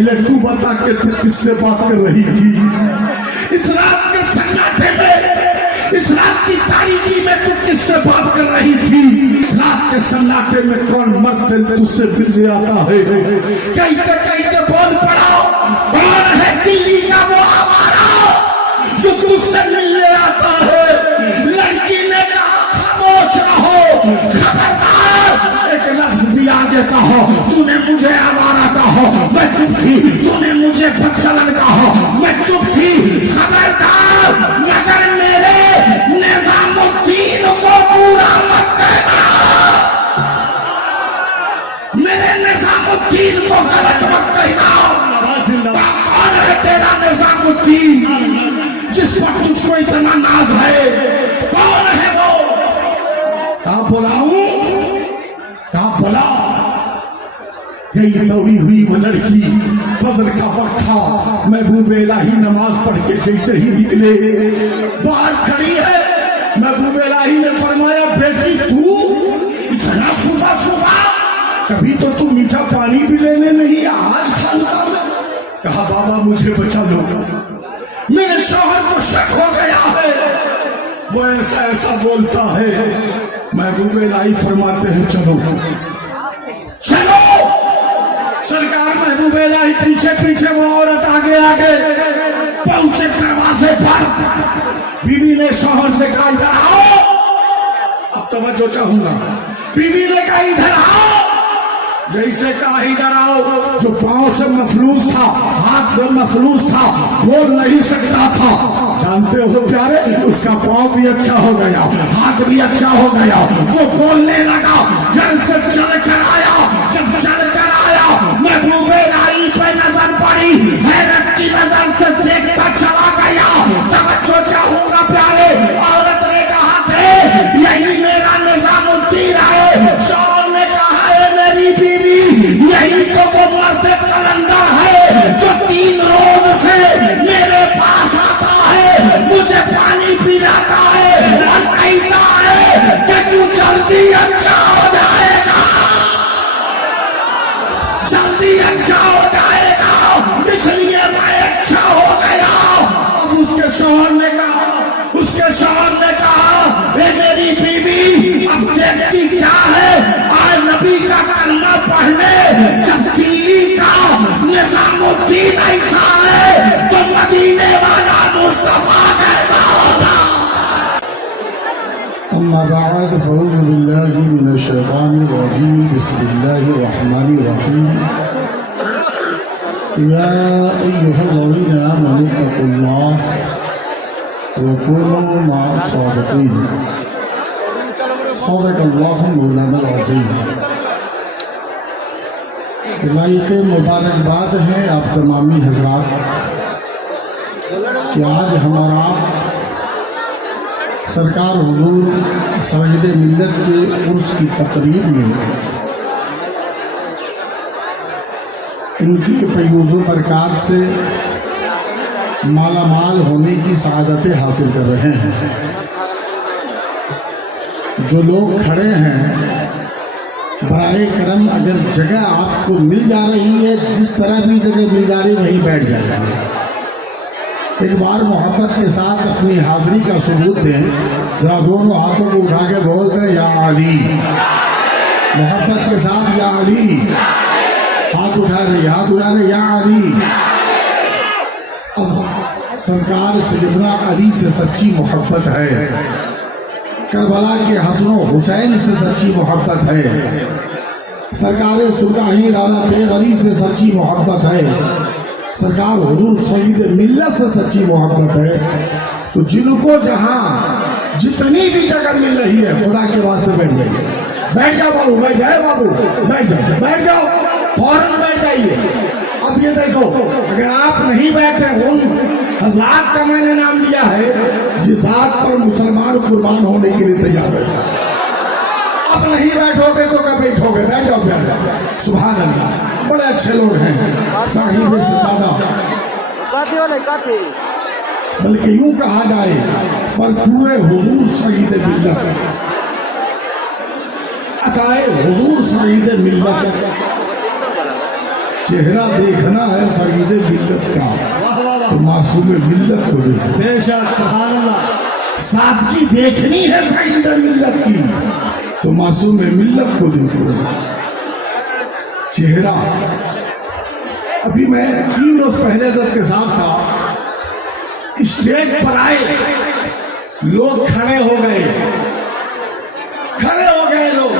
पहले तू बता के तू किससे बात कर रही थी? इस रात के सन्नाटे में, इस रात की तारीकी में तू किससे बात कर रही थी? रात के सन्नाटे में कौन मर्द तुझसे मिलने आता है? कहते बोल पड़ाओ, कौन है दिल्ली का वो आवारा जो तुझसे मिलने आता है? लड़की ने कहा खामोश रहो, खबरदार एक लफ्ज भी आगे कहो। तूने मुझे आवारा कहो, मैं चुप थी। तूने मुझे बदचलन कहो, मैं चुप थी। खबरदार, मगर मेरे निजामुद्दीन को पूरा मत कहना, मेरे निजामुद्दीन को गलत मत कहना। कौन है तेरा निजामुद्दीन जिस पर तुझको इतना नाज है? कौन है वो? कहाँ बुलाऊं, कहाँ बुला? यही दौड़ी हुई वो लड़की, फजल का वक्त था, महबूब इलाही नमाज पढ़ के जैसे ही निकले, बाहर खड़ी है। महबूब इलाही ने फरमाया, बेटी तू इतना सुबह सुबह, कभी तो तू मीठा पानी भी लेने नहीं आज खाना में? कहा बाबा मुझे बचा लो, मेरे शौहर को शक हो गया है, वो ऐसा ऐसा बोलता है। महबूब इलाही फरमाते हैं चलो चलो। सरकार महबूब इलाही पीछे पीछे, वो औरत आगे आगे पहुंचे दरवाजे पर। बीवी ने शौहर से कहा इधर आओ, अब तवज्जो चाहूंगा। बीवी ने कहा इधर आओ, जैसे कहा इधर आओ, जो पांव से मफलूस था, हाथ से मफलूस था, बोल नहीं सकता था। जानते हो प्यारे, उसका पांव भी अच्छा हो गया, हाथ भी अच्छा हो गया, वो बोलने लगा। घर से चल कर आया, जब चल कर आया महबूब इलाही पे नजर पड़ी, हैरत की नजर से देखता चला गया। तवज्जो चाहूंगा प्यारे, औरत ने कहा थे यही मेरा निजामुद्दीन है। शौहर ने कहा है मेरी बीवी, यही तो वो मर्द कलंदर है जो 3 रोज से मेरे पास आता है, मुझे पानी पिलाता है और कहता है कि तू जल्दी अच्छा हो जाएगा, जल्दी अच्छा हो जाएगा, इसलिए मैं अच्छा हो गया। अब उसके शौहर ने कहा, उसके शौहर ने कहा ए मेरी बीवी, अब देखती क्या है, आज नबी का कलमा पढ़ने जब दिल्ली का निजामुद्दीन ऐसा है तो मदीने वाला मुस्तफा कैसा होगा? अम्मा बाद फौज़ु बिल्लाहि मिनश शैतानिर रजीम, बिस्मिल्लाहिर रहमानिर रहीम। या अय्युहल्लज़ीना आमनू तक़ुल्लाह व कूनू मअस सादिक़ीन। सदक़ल्लाहु मौलाना अज़ीम। लाइक़ मुबारकबाद है आप तमामी हजरात कि आज हमारा सरकार हुजूर सईद मिल्लत के उर्स की तकरीब में उनकी फयूज़ बरक़ात से मालामाल होने की सआदतें हासिल कर रहे हैं। जो लोग खड़े हैं, बराए करम अगर जगह आपको मिल जा रही है, जिस तरह भी जगह मिल जा रही है वहीं बैठ जाइए। एक बार मोहब्बत के साथ अपनी हाजिरी का सबूत दें, जरा दोनों हाथों को उठा के बोल दें या अली। मोहब्बत के साथ या अली, हाथ उठा रहे, हाथ उठा रहे, या अली। अब सरकार सैयदना अली से सच्ची मोहब्बत है, करबला के हसन हुसैन से सच्ची मोहब्बत है, सरकार सुल्तानी राजा तेग अली से सच्ची मोहब्बत है, सरकार हुजूर सईद मिल्लत से सच्ची मोहब्बत है। तो जिनको जहाँ जितनी भी जगह मिल रही है, खुदा के वास्ते बैठ जाइए। बैठ जाओ बाबू, बैठ जाए बाबू, बैठ जाओ, बैठ जाओ, फौरन बैठ जाइए। अब ये देखो, अगर आप नहीं बैठे हो, हज़रात का मैंने नाम लिया है जिस जात पर मुसलमान कुर्बान होने के लिए तैयार रहता है। अब नहीं बैठोगे तो कब बैठोगे? बैठ जाओ प्यार। सुभान अल्लाह, बड़े अच्छे लोग हैं, साहिब से ज्यादा, बल्कि यूं कहा जाए पर पूरे हुजूर सईद मिल्लत, अताए हुजूर सईद मिल्लत चेहरा देखना है सईद मिल्लत का, वाह वाह वाह, तो मासूम मिल्लत को देखो। बेशक सुभान अल्लाह, सादगी देखनी है सईद मिल्लत की, तो मासूम मिल्लत को देखो। चेहरा, अभी मैं 3 रोज पहले सबके साथ था, स्टेज पर आए लोग खड़े हो गए लोग।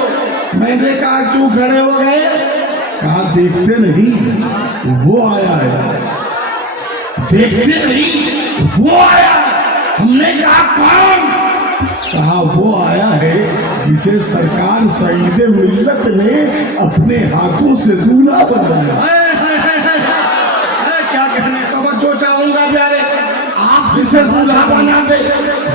मैंने कहा क्यों खड़े हो गए? कहा देखते नहीं वो आया है, देखते नहीं वो आया। हमने कहा कौन? कहा वो आया है जिसे सरकार सईद मिल्लत ने अपने हाथों से दूल्हा बनाया। क्या कहने, तवज्जो चाहूंगा प्यारे, आप किसे दूल्हा बना दे,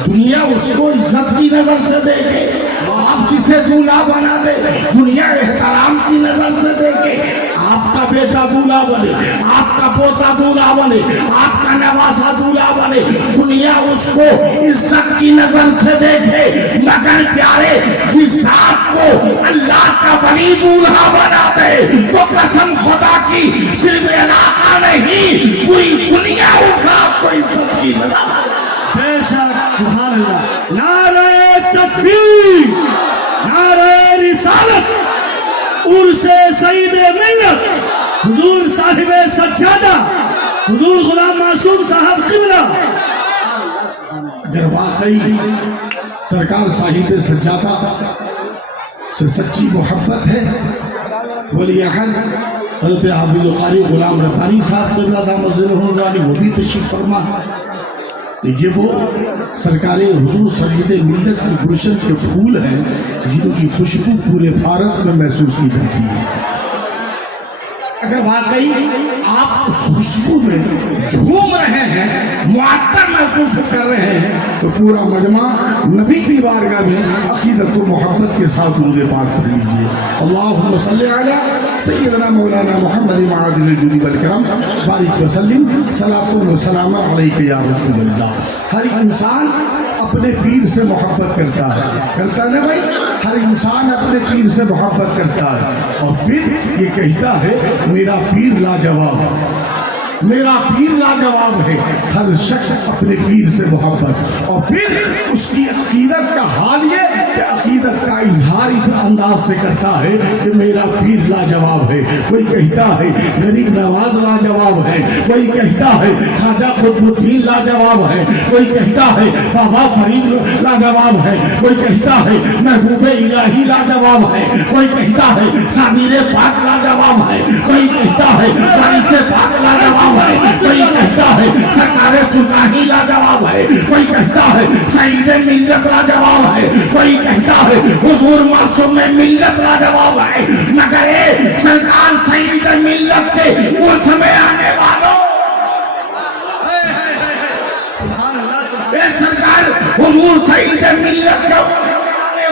दुनिया उसको इज्जत की नजर से देखे। आप किसे दूल्हा बना दे, दुनिया एहतराम की नजर से देखे। आपका बेटा दूल्हा बने, आपका पोता दूल्हा बने, आपका नवासा दूल्हा बने, दुनिया उसको इज्जत की नजर से देखे। मगर प्यारे, जिस रात को अल्लाह का वली दूल्हा बना दे, तो कसम खुदा की सिर्फ इलाका नहीं, पूरी दुनिया उस रात को इज्जत की नजर। बेशक सुभान अल्लाह, नारे तकबीर, नारे रिसालत, उर्से सईद मिल्लत, हुजूर साहिब सज्जादा, हुजूर गुलाम मासूम साहब किबला। अगर वाकई सरकार साहिब सज्जादा से सच्ची मोहब्बत है, वली अहद हज़रत हाफिज़ कारी गुलाम रब्बानी साहब किबला था मज़लूम, वो भी तशरीफ फरमा। ये वो सरकार हुजूर सईद मिल्लत के गुलशन के फूल हैं जिनकी खुशबू पूरे भारत में महसूस की जाती है। अगर वाकई आप उस खुशबू में झूम रहे हैं, मुअत्तर महसूस कर रहे हैं, तो पूरा मजमा नबी की बारगाह में अकीदतुल मोहब्बत के साथ दुरूद पाक पढ़ लीजिए। अल्लाहुम्मा सल्ली अला सय्यदना मौलाना मुहम्मद मादिल जुदी वल करम बारिक वसल्लिम सलातु व सलाम अलैका या रसूलल्लाह। हर इंसान अपने पीर से मोहब्बत करता है ना भाई? हर इंसान अपने पीर से मोहब्बत करता है और फिर ये कहता है मेरा पीर लाजवाब, मेरा पीर लाजवाब है। हर शख्स अपने पीर से मोहब्बत, और फिर उसकी अकीदत का हाल ये कि अकीदत का इजहार इस अंदाज से करता है कि मेरा पीर लाजवाब है। कोई कहता है गरीब नवाज लाजवाब है, कोई कहता है ख्वाजा कुतुबुद्दीन लाजवाब है, कोई कहता है बाबा फरीद लाजवाब है, कोई कहता है महबूब इलाही लाजवाब है, कोई कहता है साबिर पाक लाजवाब है, कोई कहता है वारिस पाक लाजवाब है, कोई कहता है सरकार सुल्तानी लाजवाब है, कोई कहता है सईद मिल्लत लाजवाब है, कोई कहता है हुजूर मासूम मिल्लत लाजवाब है। मगर ये सरकार सईद मिल्लत के वो समय आने वालों, सुभान अल्लाह, सुभान ये सरकार हुजूर सईद मिल्लत के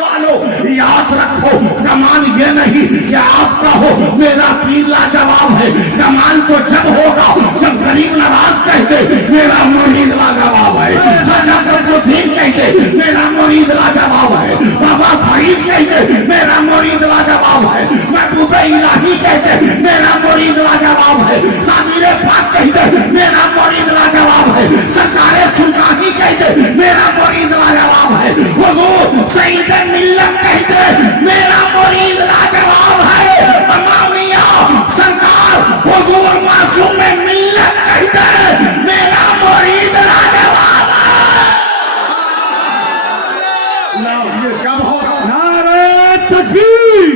वालों, याद रखो कमाल ये नहीं कि आपका हो मेरा पीर लाजवाब है। कमाल तो जब होगा जब गरीब नवाज कहते मेरा मुरीद लाजवाब है, ख्वाजा कुतुबुद्दीन कहते मेरा मुरीद लाजवाब है, बाबा फरीद कहते मेरा मुरीद लाजवाब है, महबूब इलाही कहते मेरा मुरीद लाजवाब है, साबिर पाक कहते मेरा मुरीद लाजवाब है, सरकार सुल्तानी कहते मेरा मुरीद लाजवाब है, हुजूर सईद मिल्लत कहते मेरा मुरीद लाजवाब है। इमामिया सरकार हुजूर मासूम मिल्लत कहते मेरा मुरीद लाजवाब है। ये कब हो? नारे तकबीर,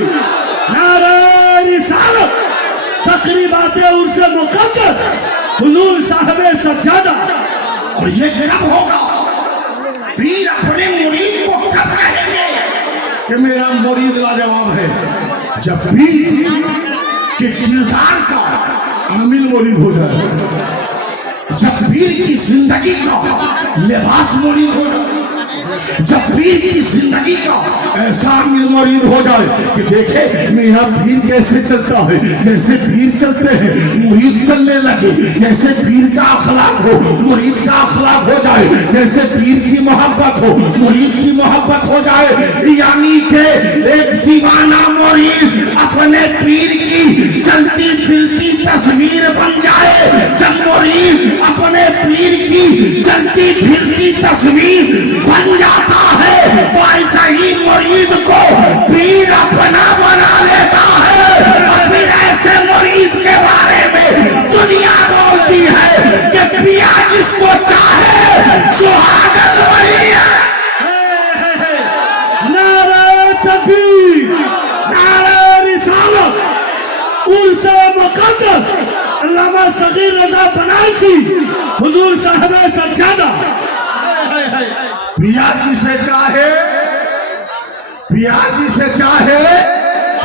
नारे रिसालत, तकरीबात उर्से मुक़द्दस, हुजूर साहिब सज्जादा। और ये कब होगा? पीर अपने मुरीद को कब कहेंगे कि मेरा मुरीद लाजवाब है? जब पीर के किरदार का आमिल मुरीद हो जाए, जब पीर की जिंदगी का लिबास मुरीद हो जाए, जब पीर की जिंदगी का ऐसा मुरीद हो जाए कि देखे मेरा पीर कैसे चलता है, जैसे पीर चलते हैं मुरीद चलने लगे, जैसे पीर का अखलाक हो मुरीद का अखलाक हो जाए, जैसे पीर की मोहब्बत हो मुरीद की मोहब्बत हो जाए। यानी कि एक दीवाना मुरीद अपने पीर की की चलती फिरती तस्वीर बन जाए, जब मुरीद अपने पीर की चलती फिरती तस्वीर बन जाता है, तो ऐसा ही मुरीद को पीर अपना बना लेता है। और फिर ऐसे मुरीद के बारे में दुनिया बोलती है कि पिया जिसको चाहे सुहागन वही है। नारे तकबीर, नारे रिसालत, उर्से मुक़द्दस अल्लामा सगीर रज़ा बनारसी हुजूर साहिब सज्जादा। पिया जी से चाहे, पिया जी से चाहे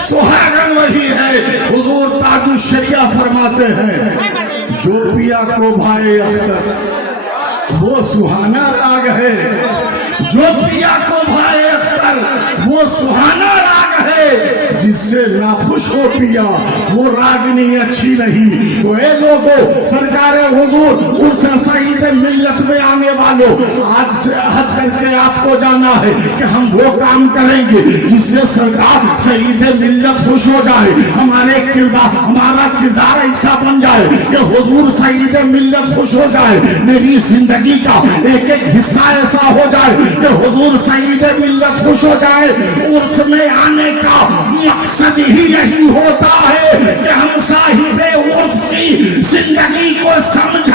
सुहागन वही है। हुजूर ताजुल शरिया फरमाते हैं, जो पिया को भाए अख्तर वो सुहाना राग है, जो पिया को भाए अख्तर वो सुहाना राग है, जिससे नाखुश हो पिया वो रागनी अच्छी नहीं। तो ए लोगों, सरकार हुजूर उर्स सईद मिल्लत में आने वालों, आज से अहद करके आपको जाना है कि हम वो काम करेंगे जिससे सरकार सईद मिल्लत खुश हो जाए, हमारा किरदार ऐसा बन जाए कि हुजूर सईद मिल्लत खुश हो जाए। मेरी जिंदगी का एक एक हिस्सा ऐसा हो जाए कि हुजूर सईद मिल्लत खुश हो जाए। उर्स में आने का मकसद ही यही होता है कि हम साहिबे उर्स की जिंदगी को समझें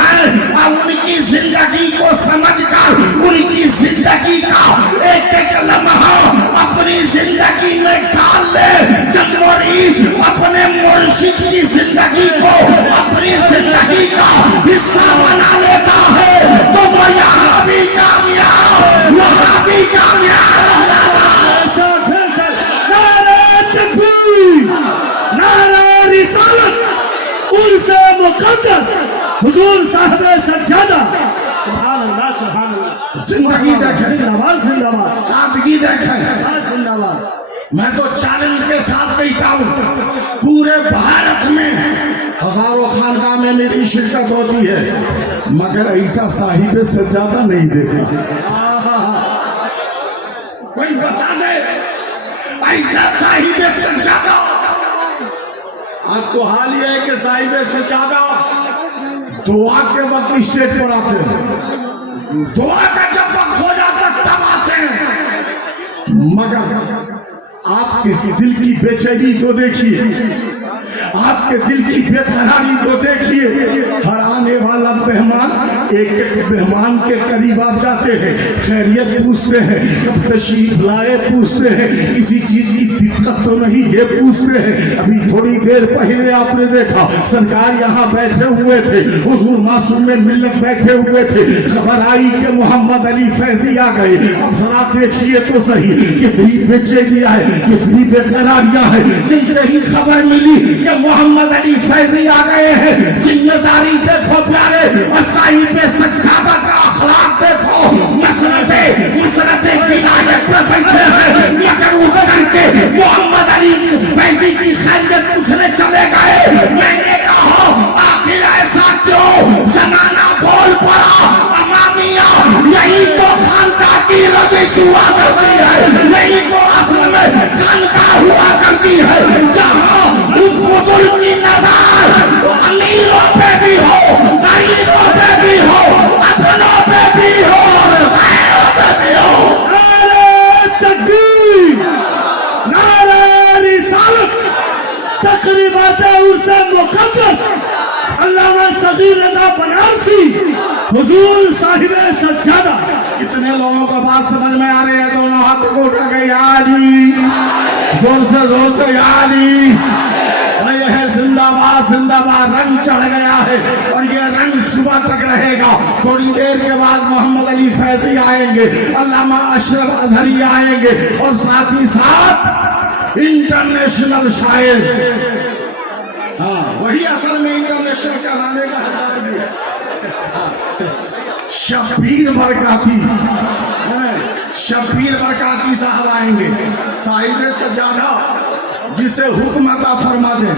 और उनकी जिंदगी को समझकर उनकी जिंदगी का एक एक लम्हा अपनी जिंदगी में डाल ले। जब मुरीद अपने मुर्शिद की जिंदगी को अपनी जिंदगी का हिस्सा बना लेता है, तो वो यहाँ भी कामयाब, वहाँ भी कामयाब। नारे रिसालत, उर्से मुक़द्दस हुजूर साहिब सज्जादा। सुभान अल्लाह, सुभान अल्लाह। जिंदगी देखें, जिंदाबाद, जिंदाबाद, सादगी देखें। जिंदाबाद। मैं तो चैलेंज के साथ कहता हूँ, पूरे भारत में हजारों खानका में मेरी शिरकत होती है, मगर ऐसा साहिब सज्जादा नहीं देखा। कोई बता दे ऐसा साहिब सज्जादा। आज तो हाल ही है कि साहिब सज्जादा दुआ के वक्त स्टेज पर आते हैं, दुआ का जब वक्त हो जाता तब आते हैं, मगर आपके दिल की बेचैनी तो देखिए, आपके दिल की बेकरारी तो देखिए। हर आने वाला मेहमान एक एक मेहमान के करीब आप जाते हैं, खैरियत पूछते हैं, कब तशरीफ लाए पूछते हैं, किसी चीज की दिक्कत तो नहीं ये पूछते हैं। अभी थोड़ी देर पहले आपने देखा सरकार यहाँ बैठे हुए थे, हुजूर मासूम मिल्लत बैठे हुए थे, खबर आई कि मोहम्मद अली फैजी आ गए। अब जरा देखिए तो सही कितनी बेचैनियां है, कितनी बेकरारियां है। जैसे ही खबर मिली कि मोहम्मद अली फैजी आ गए हैं, जिम्मेदारी देखो प्यारे, और साहिब सज्जादा का अखलाक देखो। मसरते विलायत पर बैठे हैं, मगर उठ करके मोहम्मद अली फैजी की खैरियत पूछने चले गए। मैंने कहा आखिर ऐसा क्यों? जमाना बोल पड़ा, अमामिया यही तो खानका की रविश हुआ करती है, यही तो असल में खानका हुआ करती है, जहाँ उस बुजुर्ग की नजर अमीरों पे भी हो, गरीबों पे भी हो, अपनों पे भी हो, गैरों पे भी हो। नारे तकबीर, नारे रिसालत, तकरीबात उर्से मुक़द्दस अल्लामा सगीर रज़ा बनारसी हुजूर साहिब सज्जादा। कितने लोगों को बात समझ में आ रही है? दोनों हाथों को उठा के यारी, जोर से यारी। ये है जिंदाबाद, जिंदाबाद। रंग चढ़ गया है और ये रंग सुबह तक रहेगा। थोड़ी देर के बाद मोहम्मद अली फैजी आएंगे, अल्लामा अशरफ अजहरी आएंगे, और साथ ही साथ इंटरनेशनल शायर, हाँ वही असल में इंटरनेशनल कहलाने का हकदार भी है, शब्बीर बरकाती, शब्बीर बरकाती साहब आएंगे। साहिब सज्जादा जिसे हुक्म अता फरमा दे।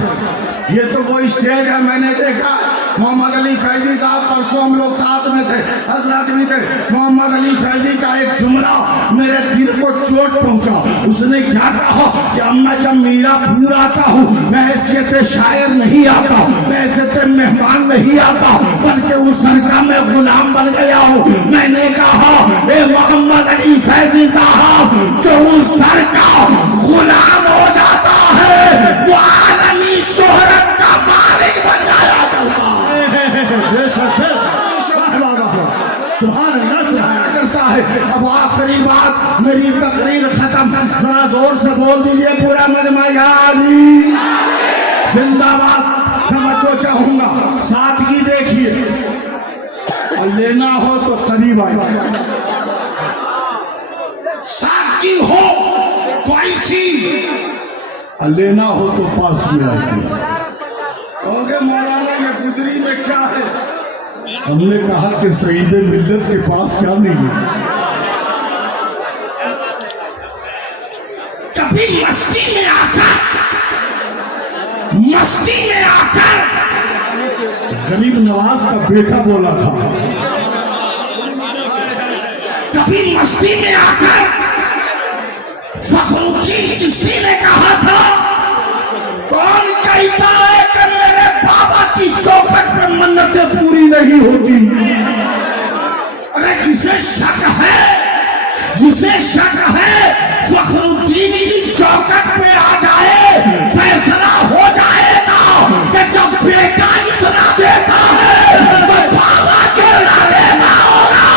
ये तो वो स्टेज है, मैंने देखा मोहम्मद अली फैजी साहब परसों हम लोग साथ में थे, हजरत भी थे। मोहम्मद अली फैजी का एक जुमला मेरे दिल को चोट पहुंचा। उसने क्या कहा कि अम्मा जब मीरापुर आता हूँ मैं हैसियत शायर नहीं आता, मैं हैसियत मेहमान नहीं आता, बल्कि उस घर का मैं गुलाम बन गया हूँ। मैंने कहा ए मोहम्मद अली फैजी साहब, जो उस घर का गुलाम हो जाता है वो आलमी शोहरत का मालिक बन जाया करता है। सुभान अल्लाह सुभान करता है। अब आखिरी बात, मेरी तकरीर खत्म, जरा जोर से बोल दीजिए पूरा मजमा या अली जिंदाबाद। मैं बच्चों चाहूंगा सादगी देखिए, और लेना हो तो करीब आए, सादगी हो तो ऐसी, और लेना हो तो पास में आएगी। कहोगे मौलाना ये गुदरी में क्या है? हमने कहा कि सईद मिल्लत के पास क्या नहीं है। कभी मस्ती में आकर गरीब नवाज का बेटा बोला था, कभी मस्ती में आकर फखरुद्दीन चिश्ती ने कहा था, कौन कहता है कि मेरे बाबा की चौखट पे मन्नतें पूरी नहीं होती? अरे जिसे शक है फखरुद्दीन की चौखट पे आ जाए, फैसला हो जाएगा कि जब बेटा इतना देता है तो बाबा क्यों ना देना होगा।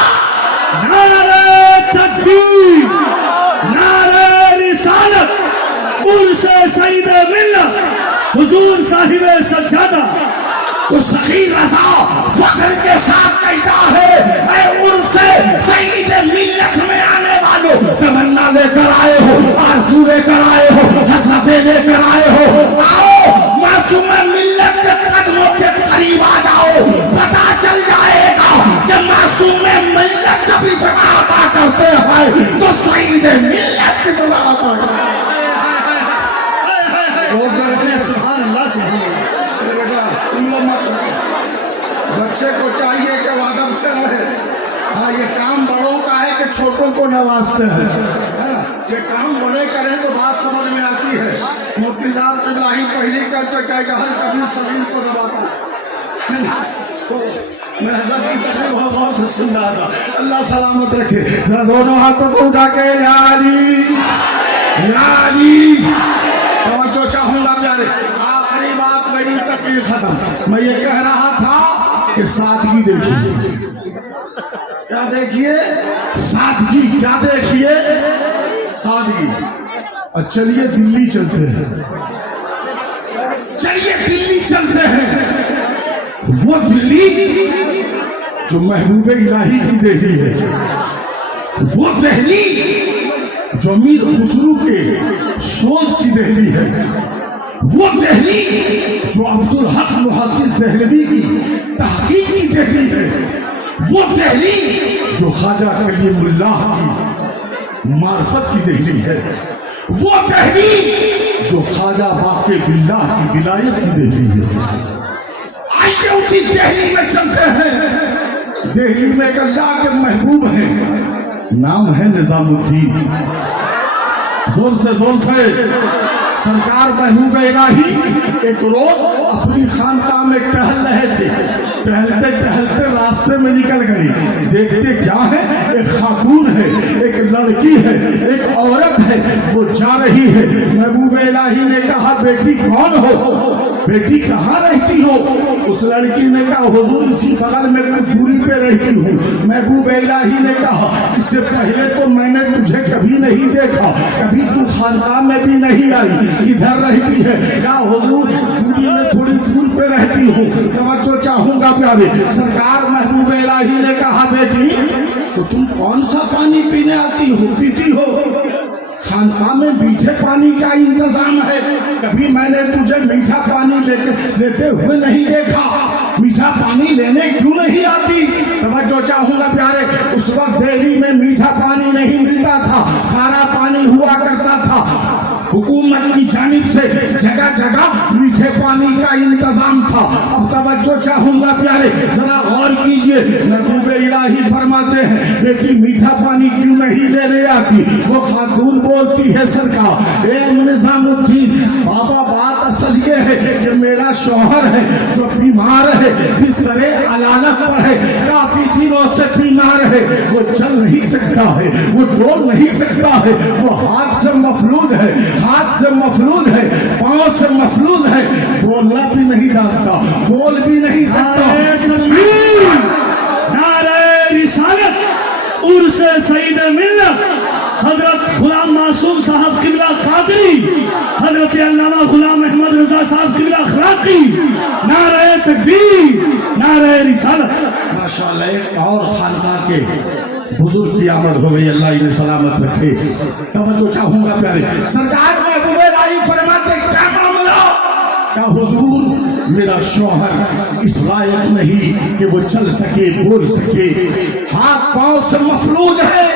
नारे तकबीर, नारे रिसालत, उर्से सईद मिल्लत हुजूर साहिब सज्जादा। तो सही रजा फख्र के साथ कहता है, ऐ उर्से सईद मिल्लत में आने वालों, तमन्ना लेकर आए हो, आरज़ू लेकर आए हो, हसरतें लेकर आए हो, आओ मासूम मिल्लत के कदमों के करीब आ जाओ। पता चल जाएगा कि मासूम मिल्लत जब इतना अता करते हैं तो सईद मिल्लत कितना अता करते हैं। सुभान अल्लाह सुभान अल्लाह। बेटा तुम लोग मत, बच्चे को चाहिए कि वो अदब से रहे। हाँ, ये काम बड़ों का है कि छोटों को नवाजते हैं। हाँ, ये काम बड़े करें तो बात समझ में आती है। मुफ्ती साहब इब्राहिम पहली कर तो कहेगा हर कबीर सगीर को नवाता है ना? तो मैं हज़रत की तकरीर बहुत गौर से सुन रहा था। अल्लाह सलामत रखे। जरा दोनों हाथों को उठा के या अली तवज्जो चाहूंगा प्यारे। आखिरी बात मेरी तकरीर खत्म। मैं ये कह रहा था कि सादगी देखिए, क्या देखिए? सादगी क्या देखिए? सादगी। और चलिए दिल्ली चलते हैं, चलिए दिल्ली चलते हैं। वो दिल्ली जो महबूब इलाही की दिल्ली है, वो दिल्ली जो मीर खुसरू के सोच की दिल्ली है, वो दिल्ली जो अब्दुल हक मुहद्दिस दहलवी की तहकीक की दिल्ली है, वो दिल्ली जो ख्वाजा कलीमुल्लाह की मार्फत की दिल्ली है, वो दिल्ली जो ख्वाजा बाक़ी बिल्लाह की विलायत की दिल्ली है। आइए उसी दिल्ली में चलते हैं। दिल्ली में एक अल्लाह के महबूब हैं, नाम है निजामुद्दीन। जोर से सरकार महबूब इलाही एक रोज अपनी खानकाह में टहल रहे थे। टहलते टहलते रास्ते में निकल गई। देखते क्या है? एक खातून है, एक लड़की है, एक औरत है, वो जा रही है। महबूब इलाही ने कहा, बेटी कौन हो? बेटी कहाँ रहती हो? उस लड़की ने कहा, हुजूर इसी बगल में कुछ दूरी पे रहती हूँ। महबूब इलाही ने कहा, इससे पहले तो मैंने तुझे कभी नहीं देखा, कभी तू खानकाह में भी नहीं आई, किधर रहती है? या हुजूर दूरी में थोड़ी दूर पे रहती हूँ। तवज्जो चाहूंगा प्यारे। सरकार महबूब इलाही ने कहा, बेटी तो तुम कौन सा पानी पीने आती हो, पीती हो? खानकाह में मीठे पानी का इंतजाम है, कभी मैंने तुझे मीठा पानी लेते हुए नहीं देखा। मीठा पानी लेने क्यों नहीं आती? तवज्जो चाहूंगा प्यारे। उस वक्त दिल्ली में मीठा पानी नहीं मिलता था, खारा पानी हुआ करता था। हुकूमत की जानिब से जगह जगह मीठे पानी का इंतजाम था। अब तवज्जो तवज्जो चाहूंगा प्यारे, जरा गौर कीजिए। महबूब इलाही फरमाते हैं बेटी मीठा पानी क्यों नहीं लेने आती? वो खातून बोलती है सरकार ए निजामुद्दीन बाबा बात असल ये है कि मेरा शौहर है जो बीमार है, बिस्तरे अलानत पर है, काफी दिनों से बीमार है, वो चल नहीं सकता है, वो डोल नहीं सकता है, वो हाथ से मफलूज है, हाथ से मफलूज है, पांव से मफलूज है, बोलना भी नहीं जानता, बोल भी नहीं सकता। नारे रिसालत उर्स सईद मिल्लत हजरत गुलाम मासूम साहब किबला कादरी, हजरत अल्लामा गुलाम अहमद रजा साहब किबला खराकी, नारे तकबीर, नारे रिसालत। माशाअल्लाह एक और खानका के बुजुर्ग की आमद हो गई, अल्लाह इन्हें सलामत रखे। तवज्जो चाहूंगा प्यारे, सरकार महबूब इलाही फरमाते क्या मामला? क्या हुजूर मेरा शौहर इस लायक नहीं कि वो चल सके, बोल सके, हाथ पांव से मफलूज है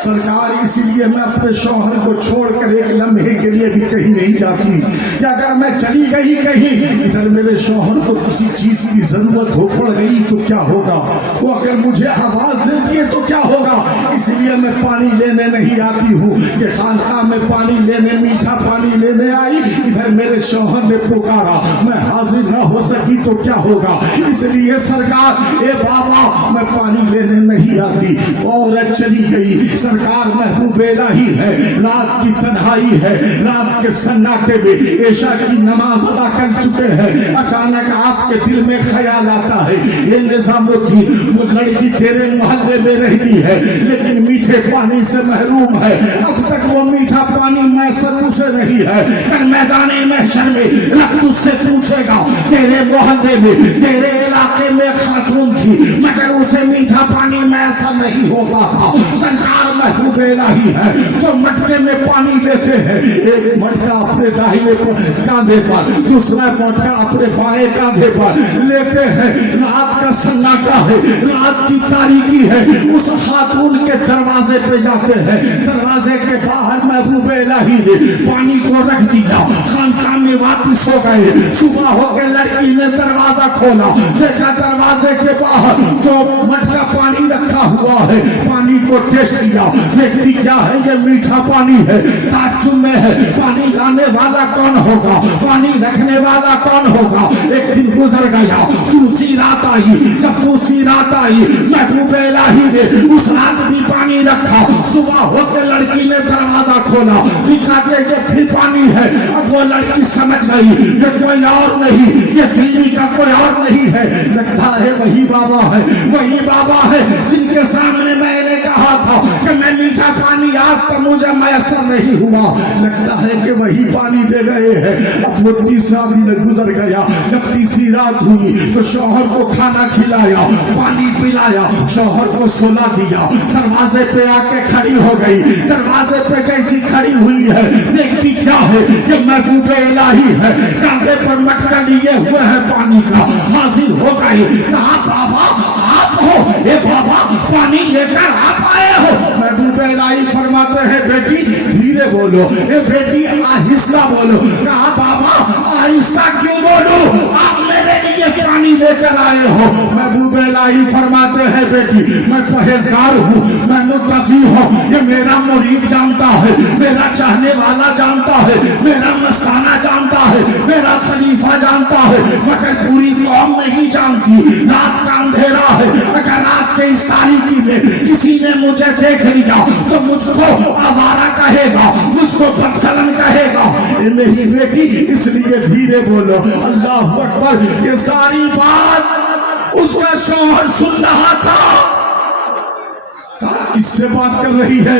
सरकार, इसीलिए मैं अपने शौहर को छोड़कर एक लम्हे के लिए भी कहीं नहीं जाती कि अगर मैं चली गई कहीं, इधर मेरे शौहर को किसी चीज की जरूरत हो पड़ गई तो क्या होगा, वो अगर मुझे आवाज दे दिए तो क्या होगा। इसलिए मैं पानी लेने नहीं आती हूँ कि खानका में पानी लेने, मीठा पानी लेने आई, इधर मेरे शौहर ने पुकारा, मैं हाजिर न हो सकी तो क्या होगा। इसलिए सरकार ए बाबा मैं पानी लेने नहीं आती। औरत चली गई, सरकार महबूब इलाही है, रात की तन्हाई है, रात के सन्नाटे में ऐशा की नमाज अदा कर चुके हैं, अचानक आपके दिल में ख्याल आता है ये निजामुद्दीन वो लड़की तेरे मोहल्ले में रहती है लेकिन मीठे पानी से महरूम है, अब तक वो मीठा पानी मैसर उसे नहीं है, पर मैदान महशर में रब तुझसे पूछेगा तेरे मोहल्ले में, तेरे इलाके में खातून थी मगर उसे मीठा पानी मैसर नहीं होता था। सरकार महबूब इलाही है तो मटके में पानी लेते हैं, एक मटका अपने दाहिने कांधे पर, दूसरा मटका अपने बाएं कांधे पर लेते हैं। रात का सन्नाटा है, रात की तारीकी है, उस खातून के दरवाजे पे जाते हैं, दरवाजे के बाहर महबूब इलाही ने पानी को रख दिया, खानका में वापिस हो गए। सुबह होकर लड़की ने दरवाजा खोला, देखा दरवाजे के बाहर तो मटका पानी रखा हुआ है, पानी को टेस्ट किया, देखती क्या है ये मीठा पानी है, ताज्जुब में है, पानी लाने वाला कौन होगा, पानी रखने वाला कौन होगा। एक दिन गुजर गया, दूसरी रात आई, जब दूसरी रात आई महबूब इलाही ने उस रात भी पानी रखा, सुबह होकर लड़की ने दरवाजा खोला, दिखा के फिर पानी है। अब वो लड़की समझ गई ये कोई और नहीं, ये दिल्ली का कोई और नहीं है, लगता है वही बाबा है, वही बाबा है जिनके सामने मैंने कहा था कि मैं मीठा पानी आज तक मुझे मैसर नहीं हुआ, लगता है कि वही पानी दे गए हैं। अब वो तीसरा दिन गुजर गया, जब तीसरी रात हुई तो शौहर को खाना खिलाया, पानी पिलाया, शौहर को सोला दिया, दरवाजे पे आके खड़ी हो गई, दरवाजे पे कैसी खड़ी हुई है, देखती क्या है कि महबूब इलाही है, कांधे पर मटका लिए हुए है पानी का, हाजिर हो गए। कहा बाबा आप हो, ए बाबा पानी लेकर आप आए हो। महबूब इलाही फरमाते हैं बेटी धीरे बोलो, ए बेटी आहिस्ता बोलो। कहा बाबा आहिस्ता क्यों बोलो, आप मेरे लिए पानी लेकर आए हो। महबूब इलाही फरमाते हैं बेटी मैं परहेजगार हूँ, मैं मुत्तकी हूँ, ये मेरा मुरीद जानता है, मेरा चाहने वाला जानता है, मेरा मस्ताना जानता है, मेरा खलीफा जानता है, मगर पूरी कौम नहीं जानती। रात का अंधेरा है, अगर रात के इस तारीकी में किसी ने मुझे देख लिया तो मुझको आवारा कहेगा, मुझको बदचलन कहेगा। मेरी बेटी इसलिए धीरे बोलो। अल्लाह अकबर। ये सारी बात उसका शौहर सुन रहा था। कहा किससे बात कर रही है?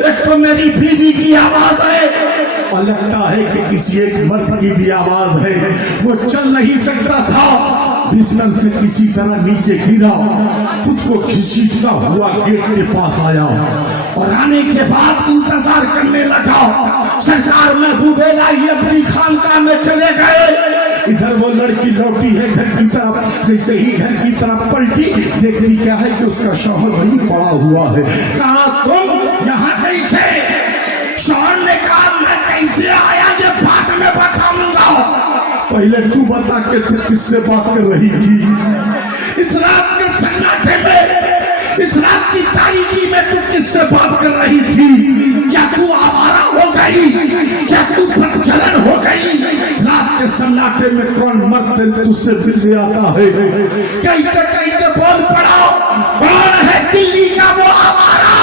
एक तो मेरी बीवी की आवाज है और लगता है कि किसी एक मर्द की भी आवाज है। वो चल नहीं सकता था, बिस्तर से किसी तरह नीचे गिरा, खुद को घसीटता हुआ गेट के पास आया और आने के बाद इंतजार करने लगा। सरकार महबूब इलाही अपनी खानकाह में चले गए। इधर वो लड़की लौटी है घर की तरफ, जैसे ही घर की तरफ पलटी देखती क्या है कि उसका शौहर वहीं पड़ा हुआ है। कहा तुम यहाँ कैसे? शौहर ने कहा मैं कैसे आया ये बाद में बताऊंगा, पहले तू बता था कि तू किससे बात कर रही थी। इस रात के सन्नाटे में, इस रात की तारीकी में तू किससे बात कर रही थी? क्या तू आवारा हो गई? क्या तू प्रचलन हो गई? रात के सन्नाटे में कौन मर्द तुझसे मिलने आता है? कहीं के बोल पड़ाओ, कौन है दिल्ली का वो आवारा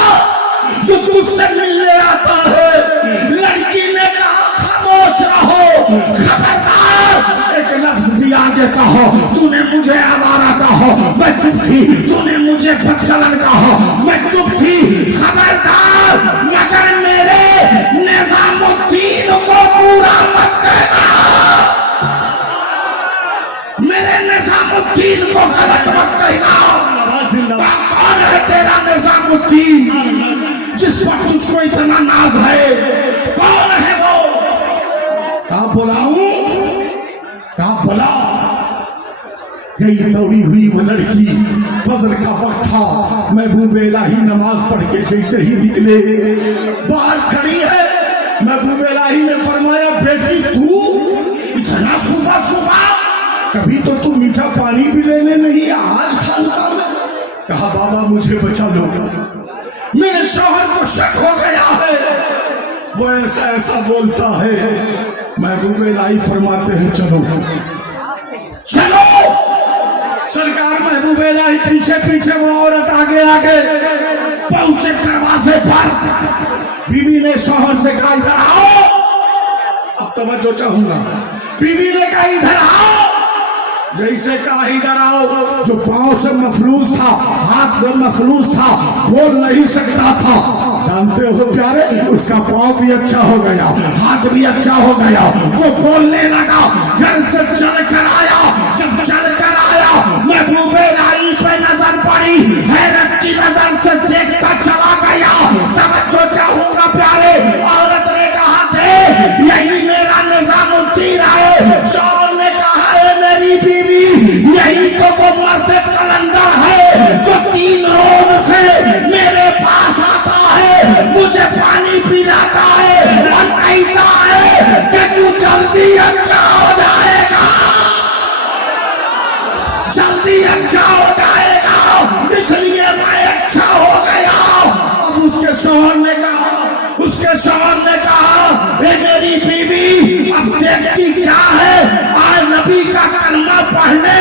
जो तुझसे मिलने आता है? लड़की ने कहा खामोश रहो, खबरदार एक लफ्ज भी आगे कहो। तूने मुझे आवारा कहो, मैं चुप थी। तूने मुझे प्रचलन कहो, मैं चुप थी। खबरदार, मगर मेरे निजामुद्दीन को पूरा मत कहना, मेरे निजामुद्दीन को गलत मत कहना। कौन है तेरा निजामुद्दीन जिस पर तुझको इतना नाज है? कौन है वो? कहा बुलाऊं? कहा बुला। गई दौड़ी हुई वो लड़की, फजर का वक्त था। महबूब इलाही नमाज पढ़ के जैसे ही निकले, बाहर खड़ी है। महबूब इलाही ने फरमाया, बेटी तू इतना सुबह सुबह, कभी तो तू मीठा पानी भी लेने नहीं आज खानका में। कहा बाबा मुझे बचा लो, मेरे शौहर को शक हो गया है, वो ऐसा ऐसा बोलता है। महबूब इलाही फरमाते हैं चलो चलो। सरकार महबूब इलाही पीछे पीछे, वो औरत आगे आगे पहुंचे दरवाजे पर। बीवी ने शौहर से कहा इधर आओ। अब तवज्जो चाहूंगा। बीवी ने कहा इधर आओ। जैसे कहा इधर आओ, जो पांव से मफलूज था, हाथ से मफलूज था, बोल नहीं सकता था। जानते हो प्यारे, उसका पांव भी अच्छा हो गया, हाथ भी अच्छा हो गया, वो बोलने लगा। घर से चल कर आया। जब चल कर आया, महबूब इलाही पे नजर पड़ी, हैरत की नजर से देखता चला गया। तवज्जो चाहूंगा प्यारे, औरत ने कहा थे यही मेरा निजामुद्दीन है। शौहर ने कहा है मेरी बीवी, यही तो वो मर्द कलंदर है जो 3 रोज से मेरे पास आता है, मुझे पानी पिलाता है और कहता है कि तू जल्दी अच्छा हो जाएगा, जल्दी अच्छा हो जाएगा, इसलिए मैं अच्छा हो गया। अब उसके शौहर ने कहा, ए मेरी बीवी, अब देखती क्या है, आज नबी का कलमा पढ़ने